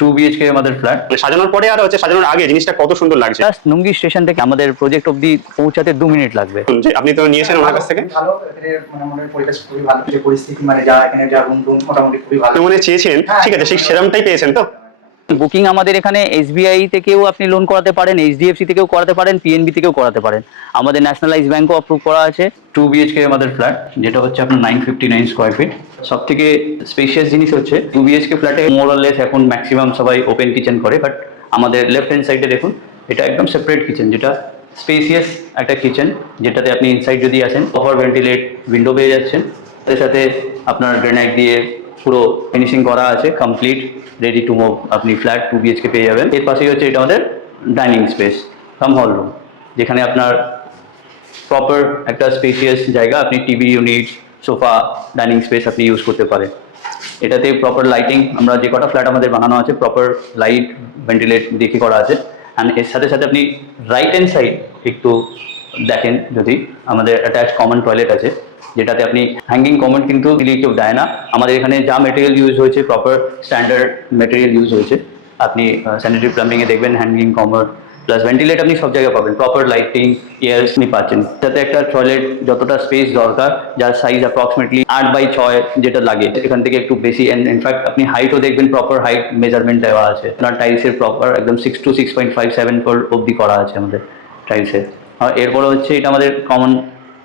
2 BHK আমাদের flat. সাজানোর পরে আর হচ্ছে সাজানোর আগে জিনিসটা কত সুন্দর লাগছে। জাস্ট নুঙ্গি স্টেশন থেকে আমাদের প্রজেক্ট অবধি পৌঁছাতে 2 মিনিট লাগবে। যে আপনি তো নিয়েছেন ওনার কাছ থেকে, ভালো মানে মনে পরিবেশ খুবই ভালো, যে পরিস্থিতি মানে যা এখানে যা রুম মোটামুটি খুবই ভালো। আপনি মনে চেয়েছেন, ঠিক আছে, ঠিক সেরকমটাই পেয়েছেন তো। বুকিং আমাদের এখানে SBI থেকেও আপনি লোন করাতে পারেন, HDFC থেকেও করাতে পারেন, PNB থেকেও করাতে পারেন। আমাদের ন্যাশনালাইজ ব্যাংকও অ্যাপ্রুভ করা আছে। 2 BHK আমাদের ফ্ল্যাট, যেটা হচ্ছে আপনার 959 স্কোয়ার ফিট। সব থেকে স্পেশিয়াস জিনিস হচ্ছে 2 BHK ফ্ল্যাটে মোরলেস এখন ম্যাক্সিমাম সবাই ওপেন কিচেন করে, বাট আমাদের লেফট হ্যান্ড সাইডে দেখুন, এটা একদম সেপারেট কিচেন, যেটা স্পেসিয়াস একটা কিচেন, যেটাতে আপনি ইনসাইড যদি আসেন প্রপার ভেন্টিলেট উইন্ডো পেয়ে যাচ্ছেন। তার সাথে আপনার গ্রেনাইট দিয়ে পুরো ফিনিশিং করা আছে, কমপ্লিট রেডি টু মুভ। আপনি ফ্ল্যাট 2 BHK পেয়ে যাবেন। এর পাশেই হচ্ছে এটা আমাদের ডাইনিং স্পেস কাম হল রুম, যেখানে আপনার প্রপার একটা স্পেসিয়াস জায়গা, আপনি TV unit, sofa, dining space আপনি ইউজ করতে পারেন। এটাতে প্রপার লাইটিং, আমরা যে কটা ফ্ল্যাট আমাদের বানানো আছে প্রপার লাইট ভেন্টিলেট দেখে করা আছে। অ্যান্ড এর সাথে সাথে আপনি রাইট হ্যান্ড সাইড একটু দেখেন, যদি আমাদের অ্যাটাচ কমন টয়লেট আছে, যেটাতে আপনি হ্যাঙ্গিং কমন কিন্তু কেউ দেয় না। আমাদের এখানে যা মেটেরিয়াল ইউজ হয়েছে প্রপার স্ট্যান্ডার্ড মেটেরিয়াল ইউজ হয়েছে। আপনি স্যানিটারি প্লাম্বিংয়ে দেখবেন হ্যাঙ্গিং কমন প্লাস ভেন্টিলেট আপনি সব জায়গায় পাবেন, প্রপার লাইটিং, এয়ার আপনি পাচ্ছেন। যাতে একটা টয়লেট যতটা স্পেস দরকার, যার সাইজ অ্যাপ্রক্সিমেটলি 8x6 যেটা লাগে, এখান থেকে একটু বেশি। অ্যান্ড ইনফ্যাক্ট আপনি হাইটও দেখবেন প্রপার হাইট মেজারমেন্ট দেওয়া আছে। আপনার টাইলসের প্রপার একদম 6 to 6.57 অবধি করা আছে আমাদের টাইলসের। আর এরপরে হচ্ছে এটা আমাদের কমন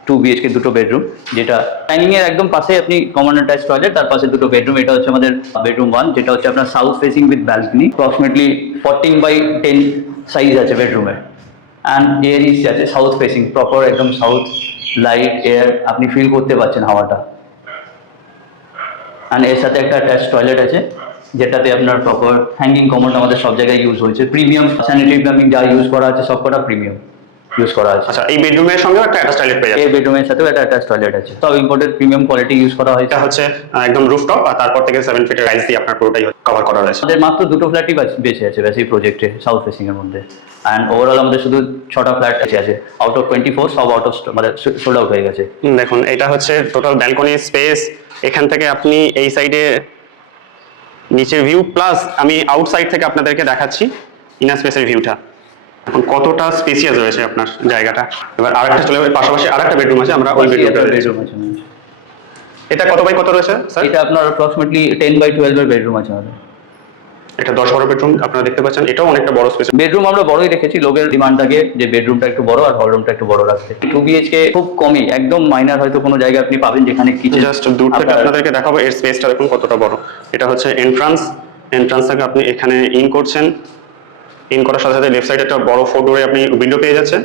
2 BHK দুটো বেডরুম, যেটা ডাইনিং এর একদম পাশে আপনি কমন অ্যাটাচ টয়লেট, তার পাশে দুটো বেডরুম। এটা হচ্ছে আমাদের বেডরুম 1, যেটা হচ্ছে আপনার south facing with balcony, approximately 14x10 size আছে বেডরুমের। অ্যান্ড এয়ার ইস আছে সাউথ ফেসিং, প্রপার একদম সাউথ লাইট এয়ার আপনি ফিল করতে পারছেন হাওয়াটা। অ্যান্ড এর সাথে একটা অ্যাটাচ টয়লেট আছে, যেটাতে আপনার প্রপার হ্যাঙ্গিং কমন আমাদের সব জায়গায় ইউজ হয়েছে। প্রিমিয়াম স্যানিটারি প্লাম্বিং যা ইউজ করা আছে সবকটা প্রিমিয়াম ইউজ করা আছে। আচ্ছা, এই বেডরুমের সঙ্গে একটা অ্যাটাচ টয়লেট পেয়ে যাচ্ছে। এই বেডরুমের সাথেও একটা অ্যাটাচ টয়লেট আছে, সব ইম্পোর্টেড প্রিমিয়াম কোয়ালিটি ইউজ করা হয়েছে। এটা হচ্ছে একদম রুফটপ, আর তারপর থেকে 7 ফিটের রাইজ দিয়ে আপনার পুরোটাই কভার করা রয়েছে। আমাদের মাত্র দুটো ফ্ল্যাটই বেঁচে আছে ব্যাস এই প্রজেক্টে সাউথ ফেসিং এর মধ্যে। অ্যান্ড ওভারঅল আমাদের শুধু 6টা ফ্ল্যাট আছে, আউট অফ 24 সব আউট অফ মানে সোল্ড আউট হয়ে গেছে। দেখুন, এটা হচ্ছে টোটাল ব্যালকনি স্পেস। এখান থেকে আপনি এই সাইডে নিচের ভিউ, প্লাস আমি আউটসাইড থেকে আপনাদেরকে দেখাচ্ছি ইনার স্পেসের ভিউটা। এখন কতটা স্পেসিয়াস রয়েছে আপনার জায়গাটা। এবার আরেকটা চলে যাবে, পাশাপাশি আরেকটা বেডরুম আছে, আমরা ওই বেডরুমটা বেডরুম আছে। এটা কত বাই কত রয়েছে স্যার? এটা আপনার অ্যাপ্রক্সিমেটলি 10x12 এর বেডরুম আছে আমাদের। এটা 10 বেডরুম আপনারা দেখতে পাচ্ছেন, এটাও অনেকটা বড় স্পেস। বেডরুম আমরা বড়ই রেখেছি, লোকের ডিমান্ড থাকে যে বেডরুমটা একটু বড় আর হলরুমটা একটু বড় রাখতে। 2 BHK খুব কমই, একদম মাইনার হয়তো কোনো জায়গায় আপনি পাবেন যেখানে কিচেন। জাস্ট দূর থেকে আপনাদেরকে দেখাবো এর স্পেসটা, দেখুন কতটা বড়। এটা হচ্ছে এন্ট্রান্স থেকে আপনি এখানে ইন করছেন। ইন করার সাথে সাথে লেফট সাইডে একটা বড় 4 ডোরে আপনি উইন্ডো পেয়ে যাচ্ছেন,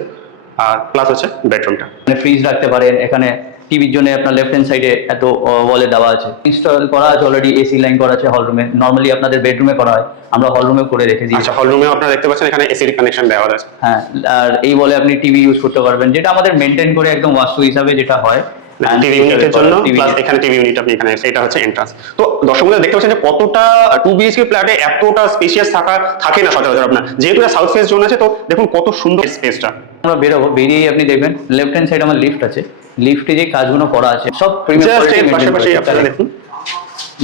আর প্লাস হচ্ছে বেডরুমটা। ফ্রিজ রাখতে পারেন এখানে। টিভির জন্য আপনার লেফট হ্যান্ড সাইডে এত ওয়ালে দেওয়া আছে, ইনস্টল করা আছে অলরেডি। এসি লাইন করা আছে হল রুমে, নর্মালি আপনাদের বেডরুমে করা হয়, আমরা হল রুমেও করে রেখে দিই। আচ্ছা, হল রুমেও আপনারা দেখতে পাচ্ছেন এখানে এসির কানেকশন দেওয়া আছে। হ্যাঁ, আর এই বলে আপনি টিভি ইউজ করতে পারবেন, যেটা আমাদের মেনটেন করে একদম বাস্তু হিসাবে যেটা হয়। টিভি ইউনিটের জন্য প্লাস এখানে টিভি ইউনিট আপনি এখানে, এটা হচ্ছে এন্ট্রান্স। তো দর্শক বন্ধুরা দেখতে পাচ্ছেন যে কতটা 2 BHK ফ্ল্যাটে এতটা স্পেসিয়াস থাকে না সচরাচর আপনার, যেহেতু এটা সাউথ ফেস জোন আছে। তো দেখুন কত সুন্দর স্পেসটা। আমরা বেরোবো, বেরিয়ে আপনি দেখবেন লেফট হ্যান্ড সাইড আমার লিফট আছে। লিফটে যে কাজগুলো করা আছে সব পাশাপাশি আপনারা দেখুন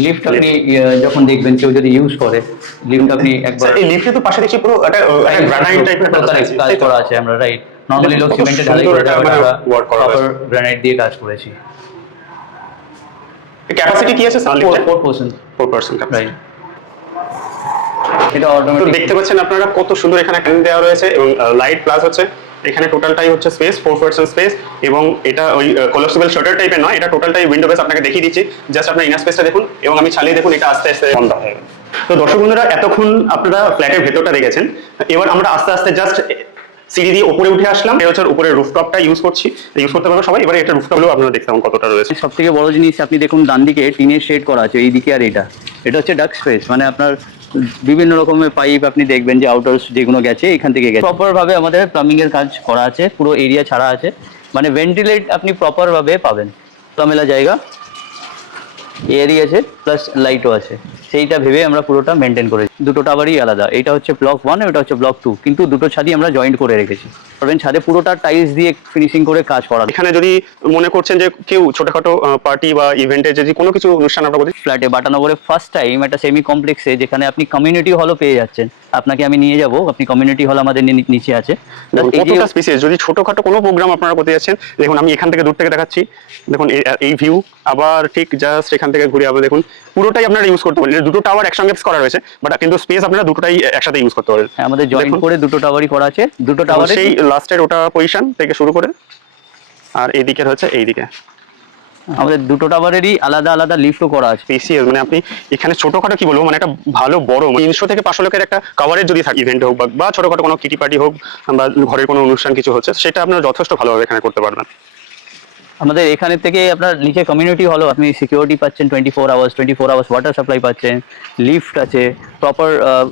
লিফট আপনি যখন দেখবেন কেউ যদি ইউজ করে লিফট, আপনি একবার এই লিফটে তো পাশে দেখছি পুরো একটা গ্রানাইট টাইপের কাজ করা আছে। আমরা রাইট নরমালি লোক সিমেন্টে ঢালাই করে দেয়, প্রপার গ্রানাইট দিয়ে কাজ করেছি। ক্যাপাসিটি কি আছে স্যার লিফটে? 4% ক্যাপাসিটি। এটা তো অটোমেটিক দেখতে পাচ্ছেন আপনারা কত সুন্দর এখানে ফ্যান দেওয়া রয়েছে, এবং লাইট প্লাস হচ্ছে এখানে টোটালটাই হচ্ছে স্পেস 4% স্পেস। এবং এটা ওই কোলাপসিবল শাটার টাইপের নয়, এটা টোটালটাই উইন্ডো বেস। আপনাকে দেখিয়ে দিচ্ছি, জাস্ট আপনার ইনার স্পেসটা দেখুন, এবং আমি চালিয়ে দেখুন এটা আস্তে আস্তে বন্ধ হয়ে গেল। তো দর্শক বন্ধুরা, এতক্ষণ আপনারা ফ্ল্যাটের ভেতরটা দেখেছেন। এবার আমরা আস্তে আস্তে জাস্ট সিঁড়ি দিয়ে উপরে উঠে আসলাম। এটা হচ্ছে উপরে রুফটপটা ইউজ করতে পারবে সবাই। এবারে এটা রুফটপগুলো আপনারা দেখতে পাবেন কতটা রয়েছে। সব থেকে বড় জিনিস আপনি দেখুন ডান দিকে টিনের শেড করা আছে, এইদিকে আর এটা হচ্ছে ডাক স্পেস। মানে আপনার বিভিন্ন রকমের পাইপ আপনি দেখবেন যে আউটার্স যেগুলো গেছে এখান থেকে গেছে। প্রপার ভাবে আমাদের প্লাম্বিং এর কাজ করা আছে, পুরো এরিয়া ছাড়া আছে, মানে ভেন্টিলেট আপনি প্রপার ভাবে পাবেন। খোলামেলা জায়গা, এয়ারই আছে। প্লাস লাইটও আছে, সেইটা ভেবে আমরা পুরোটা মেনটেন করেছি। দুটো টাওয়ারই আলাদা, এটা হচ্ছে ব্লক 1, এটা হচ্ছে ব্লক 2, কিন্তু দুটো ছাদই আমরা জয়েন্ট করে রেখেছি। পারবেন ছাদে পুরোটা টাইলস দিয়ে ফিনিশিং করে কাজ করা। এখানে যদি মনে করছেন যে কেউ ছোটখাটো পার্টি বা ইভেন্টে যদি কোনো কিছু অনুষ্ঠান আমরা করতে ফ্ল্যাটে বাটানগরে ফার্স্ট টাইম একটা সেমি কমপ্লেক্সে যেখানে আপনি কমিউনিটি হলও পেয়ে যাচ্ছেন, আপনাকে আমি নিয়ে যাব, আপনি কমিউনিটি হল আমাদের নিচে আছে। Plus এই যে কতটা স্পেসিয়াস, যদি ছোটখাটো কোনো প্রোগ্রাম আপনারা করতে যাচ্ছেন, দেখুন আমি এখান থেকে দূর থেকে দেখাচ্ছি, দেখুন এই ভিউ, আবার ঠিক জাস্ট এখান থেকে ঘুরে আবার দেখুন পুরোটাই আপনারা ইউজ করতে পারেন। দুটো টাওয়ার একসঙ্গে করা রয়েছে, বাট কিন্তু স্পেস আপনারা দুটোটাই একসাথে ইউজ করতে পারেন। আমাদের জয়েন্ট করে দুটো টাওয়ারই করা আছে, দুটো টাওয়ারে সেই লাস্টের ওটা পজিশন থেকে শুরু করে আর এইদিকের হচ্ছে এইদিকে আমাদের দুটো টাওয়ারেরই আলাদা আলাদা লিফটও করা আছে। স্পেসিয়াস, মানে আপনি এখানে ছোটখাটো কি বলবো, মানে একটা ভালো বড় 300 থেকে 500 লোকের একটা কাভারেজ যদি থাকে, ইভেন্ট হোক বা ছোটখাটো কোনো কিটি পার্টি হোক বা ঘরের কোনো অনুষ্ঠান কিছু হচ্ছে, সেটা আপনারা যথেষ্ট ভালোভাবে এখানে করতে পারবেন। আমাদের এখানে থেকে আপনার নিচে কমিউনিটি হলো, আপনি সিকিউরিটি পাচ্ছেন 24 আওয়ার্স, ওয়াটার সাপ্লাই পাচ্ছেন, লিফট আছে, প্রপার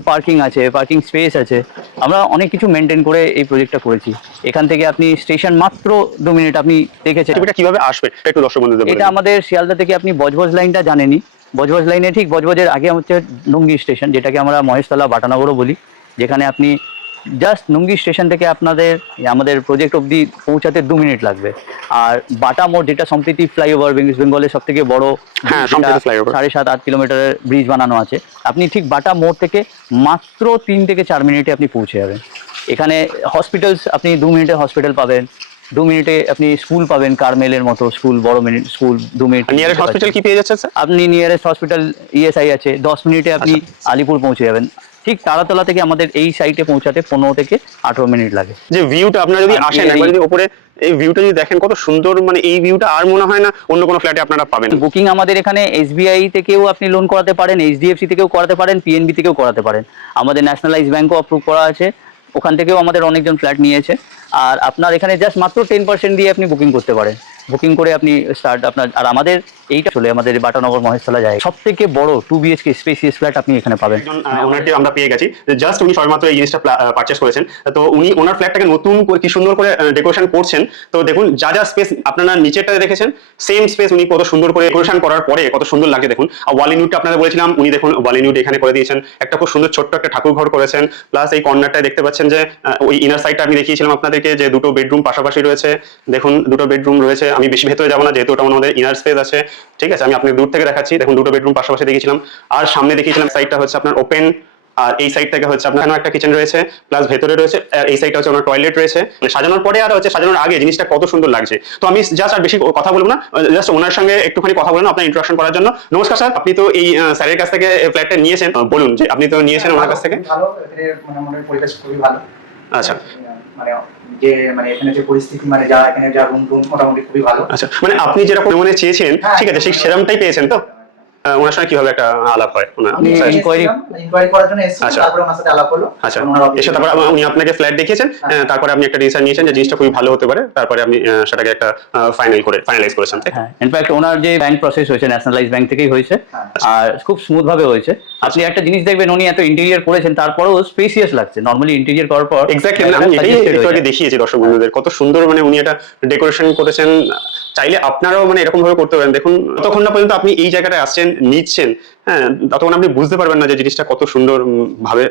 পার্কিং আছে, পার্কিং স্পেস আছে। আমরা অনেক কিছু মেনটেন করে এই প্রজেক্টটা করেছি। এখান থেকে আপনি স্টেশন মাত্র 2 মিনিট, আপনি দেখেছেন। এটা কিভাবে আসবে একটু দর্শক বন্ধুদের বলে এটা আমাদের শিয়ালদা থেকে আপনি বজবজ লাইনটা জানেনই, বজবজ লাইনে ঠিক বজবজের আগে হচ্ছে নুঙ্গি স্টেশন, যেটাকে আমরা মহেশতলা বাটানগরও বলি, যেখানে আপনি জাস্ট নুঙ্গি স্টেশন থেকে আমাদের প্রজেক্ট অবধি পৌঁছাতে 2 মিনিট লাগবে। আর বাটা মোড়, যেটা সম্প্রীতি ফ্লাইওভার, ওয়েস্ট বেঙ্গলের সব থেকে বড়, হ্যাঁ, সম্প্রীতি flyover। 7.5-8 কিলোমিটারের ব্রিজ বানানো আছে, আপনি ঠিক বাটা মোড় থেকে মাত্র 3 থেকে 4 মিনিটে আপনি পৌঁছে যাবেন। এখানে হসপিটালস, আপনি 2 মিনিটে হসপিটাল পাবেন, 2 মিনিটে আপনি স্কুল পাবেন, কারমেলের মতো স্কুল, বড় minute school 2 minute. Nearest hospital কি পেয়ে যাচ্ছেন স্যার? আপনি নিয়ারেস্ট হসপিটাল ইএসআই আছে, 10 মিনিটে আপনি আলিপুর পৌঁছে যাবেন। ঠিক তারাতলা থেকে আমাদের এই সাইটে পৌঁছাতে 15 থেকে 18 মিনিট লাগে। যে ভিউটা আপনারা যদি আসেন, একবার যদি উপরে এই ভিউটা যদি দেখেন কত সুন্দর, মানে এই ভিউটা আর মনে হয় না অন্য কোনো ফ্ল্যাটে আপনারা পাবেন। বুকিং আমাদের এখানে এসবিআই থেকেও আপনি লোন করাতে পারেন, এইচডিএফসি থেকেও করাতে পারেন, পিএনবি থেকেও করাতে পারেন। আমাদের ন্যাশনালাইজ ব্যাংকও অ্যাপ্রুভ করা আছে, ওখান থেকেও আমাদের অনেকজন ফ্ল্যাট নিয়েছে। আর আপনার এখানে জাস্ট মাত্র 10% দিয়ে আপনি বুকিং করতে পারেন, বুকিং করে আপনি স্টার্ট আপনার। আর আমাদের এইটা চলে আমাদের বাটানগর মহেশতলা যায়, সব থেকে বড় 2 BHK স্পেসিয়াস ফ্ল্যাট আপনি এখানে পাবেন। ওনারকে আমরা পেয়ে গেছি, জাস্ট উনি সবেমাত্র এই জিনিসটা পারচেস করেছেন, তো উনি ওনার ফ্ল্যাটটাকে নতুন করে কি সুন্দর করে ডেকোরেশন করছেন। তো দেখুন যা যা স্পেস আপনারা নিচেরটা দেখেছেন, সেম স্পেস উনি কত সুন্দর করে ডেকোরেশন করার পরে কত সুন্দর লাগে দেখুন। আর ওয়াল ইউনিটটা আপনারা বলেছিলাম, উনি দেখুন ওয়াল ইউনিট এখানে করে দিয়েছেন, একটা খুব সুন্দর ছোট্ট একটা ঠাকুর ঘর করেছেন। প্লাস এই কর্নারটায় দেখতে পাচ্ছেন যে ওই ইনার সাইডটা আমি দেখিয়েছিলাম আপনাদেরকে, যে দুটো বেডরুম পাশাপাশি রয়েছে। দেখুন দুটো বেডরুম রয়েছে, আমি বেশি ভেতরে যাবো না যেহেতু ওটা আমাদের ইনার স্পেস আছে, ঠিক আছে। আমি আপনাকে দূর থেকে দেখাচ্ছি, দেখুন দুটো বেডরুম পাশাপাশি দেখিয়েছিলাম। আর সামনে দেখিয়েছিলাম সাইডটা হচ্ছে আপনার ওপেন, আর এই সাইড থেকে হচ্ছে আপনার একটা কিচেন রয়েছে, প্লাস ভেতরে রয়েছে, আর এই সাইডটা হচ্ছে ওনার টয়লেট রয়েছে। সাজানোর পরে আর হচ্ছে সাজানোর আগে জিনিসটা কত সুন্দর লাগছে। তো আমি জাস্ট আর বেশি কথা বলবো না, জাস্ট ওনার সঙ্গে একটুখানি কথা বলবো আপনার ইন্ট্রোডাকশন করার জন্য। নমস্কার স্যার, আপনি তো এই স্যারের কাছ থেকে ফ্ল্যাটটা নিয়েছেন, বলুন যে আপনি তো নিয়েছেন ওনার কাছ থেকে। ভালো, এখানে মানে মনে হয় পরিবেশ খুবই ভালো। আচ্ছা মানে মানে এখানে যে পরিস্থিতি, মানে এখানে যা রুম মোটামুটি খুবই ভালো। আচ্ছা, মানে আপনি যেরকম মনে চেয়েছেন, ঠিক আছে, সেই সেরকমটাই পেয়েছেন তো? ওনার সঙ্গে কিভাবে একটা আলাপ হয়? ইনকোয়ারি করার জন্য এসেছি, আচ্ছা। তারপরে ওনার সাথে আলাপ হলো। আচ্ছা, এসে তারপরে উনি আপনাকে ফ্ল্যাট দেখিয়েছেন, তারপরে আপনি একটা ডিসিশন নিয়েছেন যে জিনিসটা খুবই ভালো হতে পারে, তারপরে আপনি সেটাকে একটা ফাইনালাইজ করেছেন। হ্যাঁ, ইনফ্যাক্ট ওনার যে ব্যাংক প্রসেস হয়েছে ন্যাশনালাইজ ব্যাংক থেকেই হয়েছে, আর খুব স্মুথ ভাবে হয়েছে। আপনি একটা জিনিস দেখবেন, উনি এত ইন্টেরিয়র করেছেন তারপরেও স্পেসিয়াস লাগছে। নর্মালি ইন্টেরিয়র করার পর এক্স্যাক্টলি, আমি এটাই একটু আগে দেখিয়েছি দর্শক বন্ধুদের, কত সুন্দর মানে উনি এটা ডেকোরেশন করেছেন। চাইলে আপনারাও মানে এরকম ভাবে করতে পারেন। দেখুন ততক্ষণ না পর্যন্ত আপনি এই জায়গাটায় আসছেন, নিচ্ছেন, হ্যাঁ, ততক্ষণ আপনি বুঝতে পারবেন না যে জিনিসটা কত সুন্দর ভাবে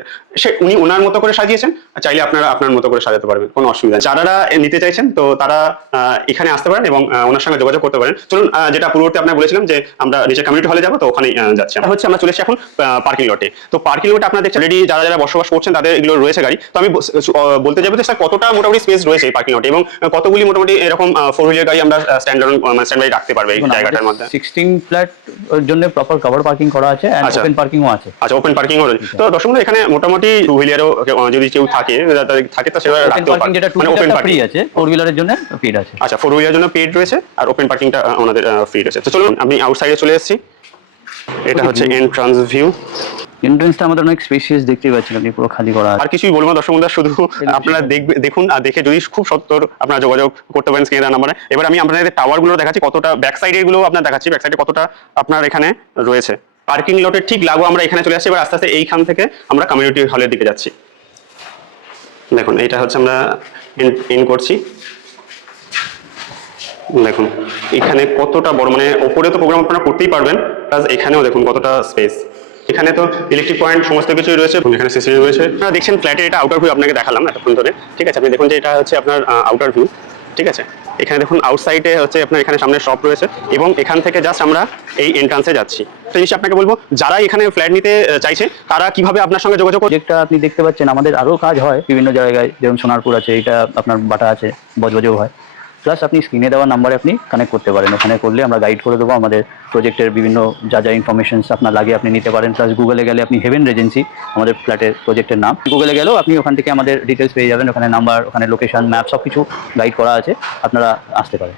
উনি ওনার মতো করে সাজিয়েছেন। চাইলে আপনারা আপনার মতো করে সাজাতে পারবেন, কোনো অসুবিধা নেই। যারা নিতে চাইছেন তো তারা এখানে আসতে পারেন এবং ওনার সঙ্গে যোগাযোগ করতে পারেন। চলুন, যেটা পূর্ববর্তী আপনার বলেছিলাম যে আমরা নিচে কমিউনিটি হলে যাবো, তো ওখানে যাচ্ছি। হচ্ছে আমরা চলে এসেছি এখন পার্কিং লটে। তো পার্কিং লটে আপনারা দেখছেন অলরেডি যারা যারা বসবাস করছেন তাদের এগুলো রয়েছে গাড়ি। তো আমি বলতে যাবো যে স্যার কতটা মোটামুটি স্পেস রয়েছে এই পার্কিং লটে, এবং কতগুলি মোটামুটি এরকম 4 হুইলার গাড়ি আমরা স্ট্যান্ড বাই রাখতে পারবে এই জায়গাটার মধ্যে? 16 ফ্ল্যাট জন্য প্রপার কভার পার্কিং করা আছে, এন্ড ওপেন পার্কিংও আছে। আচ্ছা, ওপেন পার্কিংও রয়েছে। তো দর্শক বন্ধু, এখানে মোটামুটি 2 হুইলারও যদি কেউ থাকে তো সেটা রাখতে পারবে, মানে ওপেন পার্কিং আছে, 4 হুইলারের জন্য পেড আছে। আচ্ছা, 4 হুইলারের জন্য পেড রয়েছে, আর ওপেন পার্কিংটা আমাদের ফ্রি রয়েছে। তো চলুন, আমি আউটসাইডে চলে এসেছি। এটা হচ্ছে এন্ট্রান্স ভিউ। এন্ট্রান্সটা আমাদের অনেক স্পেসিয়াস দেখতে পাচ্ছেন আপনি, পুরো খালি করা আছে। আর কিছুই বলবো না দর্শক বন্ধুরা, শুধু আপনারা দেখুন, আর দেখে যদি খুব সত্তর আপনারা যোগাযোগ করতে পারেন স্ক্রিনে দেওয়া নম্বরে। এবার আমি আপনাদের টাওয়ার গুলো দেখাচ্ছি, কতটা ব্যাক সাইডে গুলো আপনার দেখাচ্ছি, ব্যাক সাইডে কতটা আপনার এখানে রয়েছে। পার্কিং লটের ঠিক লাগো আমরা এখানে চলে আসছি। এবার আস্তে আস্তে এইখান থেকে আমরা কমিউনিটি হলের দিকে যাচ্ছি। দেখুন এইটা হচ্ছে আমরা ইন করছি। দেখুন এখানে কতটা বড়, মানে ওপরে তো প্রোগ্রাম আপনারা করতেই পারবেন, প্লাস এখানেও দেখুন কতটা স্পেস। এখানে তো ইলেকট্রিক পয়েন্ট সমস্ত কিছুই রয়েছে, এখানে সিসিটিভি রয়েছে। আপনারা দেখছেন ফ্ল্যাটের এটা আউটার ভিউ আপনাকে দেখালাম এতক্ষণ ধরে, ঠিক আছে। আপনি দেখুন যে এটা হচ্ছে আপনার আউটার ভিউ, ঠিক আছে। এখানে দেখুন আউটসাইডে হচ্ছে আপনার এখানে সামনে শপ রয়েছে এবং এখান থেকে জাস্ট আমরা এই এন্ট্রান্সে যাচ্ছি। তো জিনিস আপনাকে বলবো, যারা এখানে ফ্ল্যাট নিতে চাইছে তারা কিভাবে আপনার সঙ্গে যোগাযোগ করবে। প্রজেক্টটা আপনি দেখতে পাচ্ছেন আমাদের আরও কাজ হয় বিভিন্ন জায়গায়, যেমন সোনারপুর আছে, এটা আপনার বাটা আছে, বজবজেও হয়। প্লাস আপনি স্ক্রিনে দেওয়া নাম্বারে আপনি কানেক্ট করতে পারেন, ওখানে করলে আমরা গাইড করে দেবো। আমাদের প্রজেক্টের বিভিন্ন যা যা ইনফরমেশনস আপনার লাগে আপনি নিতে পারেন। প্লাস গুগলে গেলে আপনি হেভেন রেজেন্সি আমাদের ফ্ল্যাটের প্রজেক্টের নাম, গুগলে গেলেও আপনি ওখান থেকে আমাদের ডিটেলস পেয়ে যাবেন, ওখানে নাম্বার, ওখানে লোকেশন, ম্যাপ সব কিছু গাইড করা আছে, আপনারা আসতে পারেন।